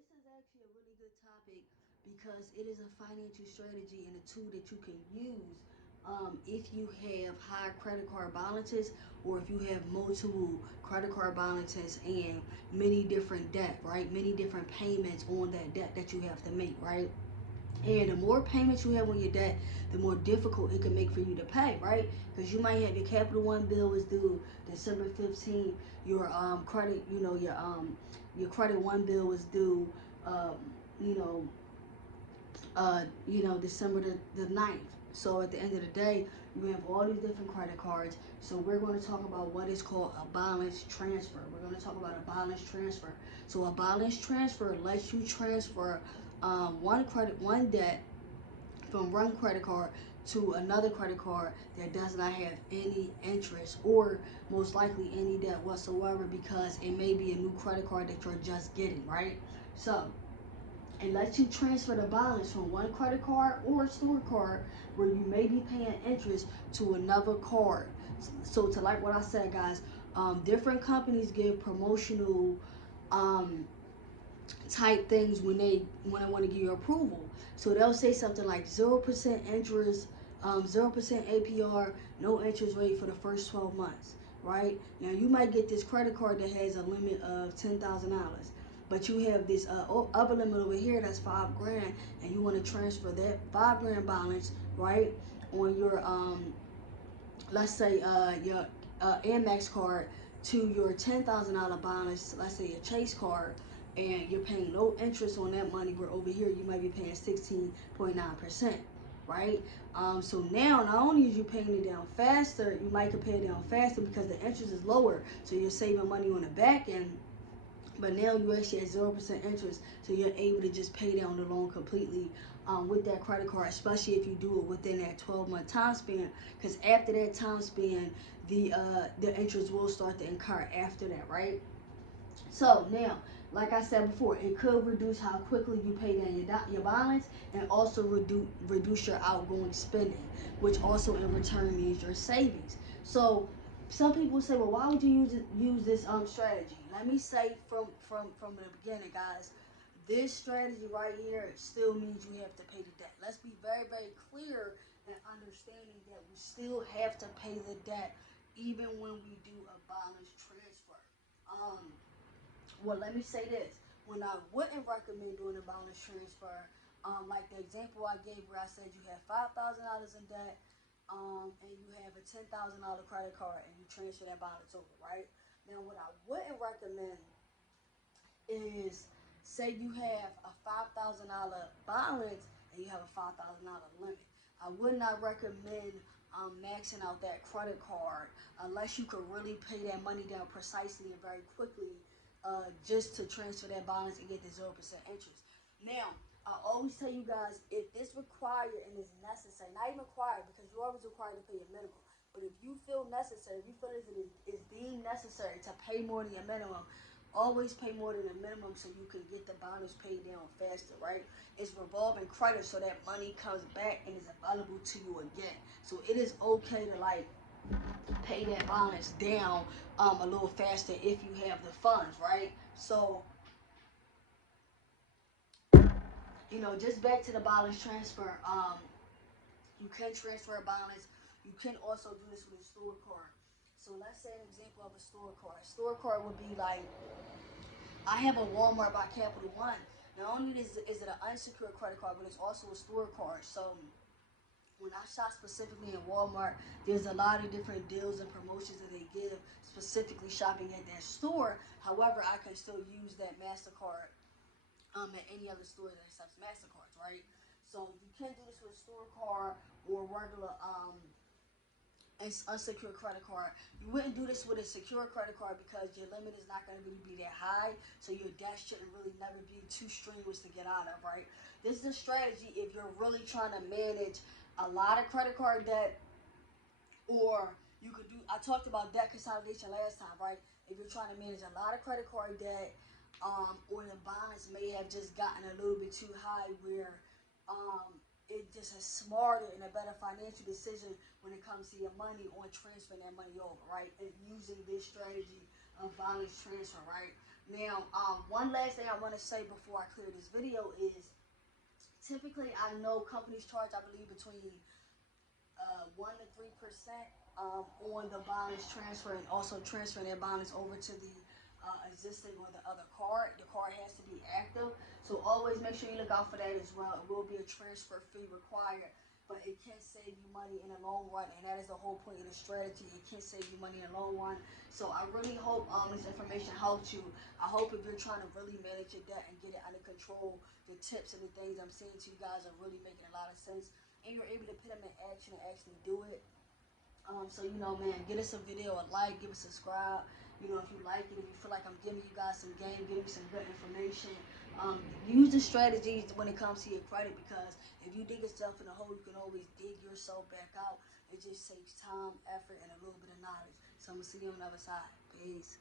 this is actually a really good topic because it is a financial strategy and a tool that you can use if you have high credit card balances or if you have multiple credit card balances and many different debt, right? Many different payments on that debt that you have to make, right? And the more payments you have on your debt, the more difficult it can make for you to pay, right? Because you might have your Capital One bill is due December 15th. Your credit, your Credit One bill is due, um, you know, December the 9th. So at the end of the day, you have all these different credit cards. So we're going to talk about what is called a balance transfer. We're going to talk about a balance transfer. So a balance transfer lets you transfer one debt from one credit card to another credit card that does not have any interest or most likely any debt whatsoever because it may be a new credit card that you're just getting, right? So and lets you transfer the balance from one credit card or store card where you may be paying interest to another card. So to like what I said, guys, different companies give promotional um, type things when I want to give you approval. So they'll say something like 0% interest, 0% APR, no interest rate for the first 12 months. Right now, you might get this credit card that has a limit of $10,000, but you have this upper limit over here that's $5,000, and you want to transfer that $5,000 balance right on your let's say your Amex card to your $10,000 balance, let's say a Chase card, and you're paying no interest on that money, where over here you might be paying 16.9%, right? So now not only is you paying it down faster, you might can pay it down faster because the interest is lower, so you're saving money on the back end. But now you actually at 0% interest, so you're able to just pay down the loan completely with that credit card, especially if you do it within that 12-month time span. Because after that time span, the interest will start to incur after that, right? So now, like I said before, it could reduce how quickly you pay down your balance, and also reduce your outgoing spending, which also in return means your savings. So some people say, well, why would you use this strategy? Let me say from the beginning, guys. This strategy right here still means you have to pay the debt. Let's be very, very clear and understanding that we still have to pay the debt even when we do a balance transfer. Um, well, let me say this. When I wouldn't recommend doing a balance transfer, like the example I gave where I said you have $5,000 in debt, and you have a $10,000 credit card and you transfer that balance over, right? Now, what I wouldn't recommend is, say you have a $5,000 balance and you have a $5,000 limit. I would not recommend maxing out that credit card unless you could really pay that money down precisely and very quickly, just to transfer that balance and get the 0% interest. Now, I always tell you guys, if it's required and is necessary, not even required because you're always required to pay your minimum, but if you feel necessary, if you feel as it is deemed necessary to pay more than your minimum, always pay more than the minimum so you can get the balance paid down faster, right? It's revolving credit, so that money comes back and is available to you again. So it is okay to like pay that balance down a little faster if you have the funds, right? So just back to the balance transfer. You can transfer a balance. You can also do this with a store card. So let's say an example of a store card. A store card would be like, I have a Walmart by Capital One. Not only is it an unsecured credit card, but it's also a store card. So when I shop specifically in Walmart, there's a lot of different deals and promotions that they give specifically shopping at that store. However, I can still use that MasterCard at any other store that accepts MasterCards, right? So you can do this with a store card or regular unsecured credit card. You wouldn't do this with a secure credit card because your limit is not going to really be that high, so your debt shouldn't really never be too strenuous to get out of, right? This is a strategy if you're really trying to manage a lot of credit card debt, or you could do, I talked about debt consolidation last time, right? If you're trying to manage a lot of credit card debt, or the balance may have just gotten a little bit too high where it just is smarter and a better financial decision when it comes to your money on transferring that money over, right? And using this strategy of balance transfer, right? Now, one last thing I want to say before I clear this video is, typically I know companies charge, I believe, between 1 to 3% on the balance transfer, and also transferring that balance over to the existing or the other card. The card has to be active, so always make sure you look out for that as well. It will be a transfer fee required, but it can save you money in the long run, and that is the whole point of the strategy. It can save you money in the long run. So I really hope this information helped you. I hope if you're trying to really manage your debt and get it under control, the tips and the things I'm saying to you guys are really making a lot of sense, and you're able to put them in action and actually do it. So, you know, man, get us a video, a like, give us a subscribe. You know, if you like it, if you feel like I'm giving you guys some game, giving you some good information. Use the strategies when it comes to your credit, because if you dig yourself in a hole, you can always dig yourself back out. It just saves time, effort, and a little bit of knowledge. So I'm going to see you on the other side. Peace.